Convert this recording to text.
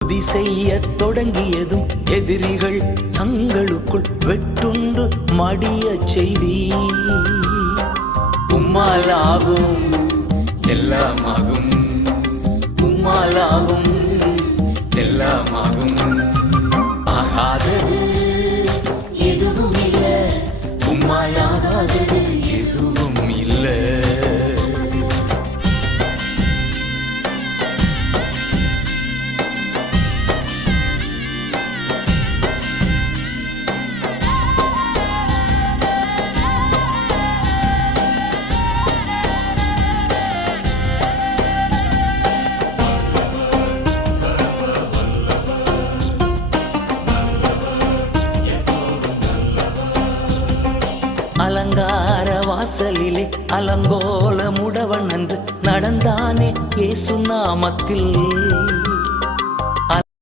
துதி செய்ய தொடங்கியதும் எதிரிகள் தங்களுக்குள் வெட்டுண்டு மடிய செய்தி. உம்மாலாகும் எல்லாமாகும், உம்மாலாகும் எல்லாமாகும். ஆகாதது எதுவும் இல்லை, உம்மாலாகாதது எதுவும் இல்லை. அலங்கார வாசலிலே அலங்கோல முடவன் என்று நடந்தானே இயேசு நாமத்தில்.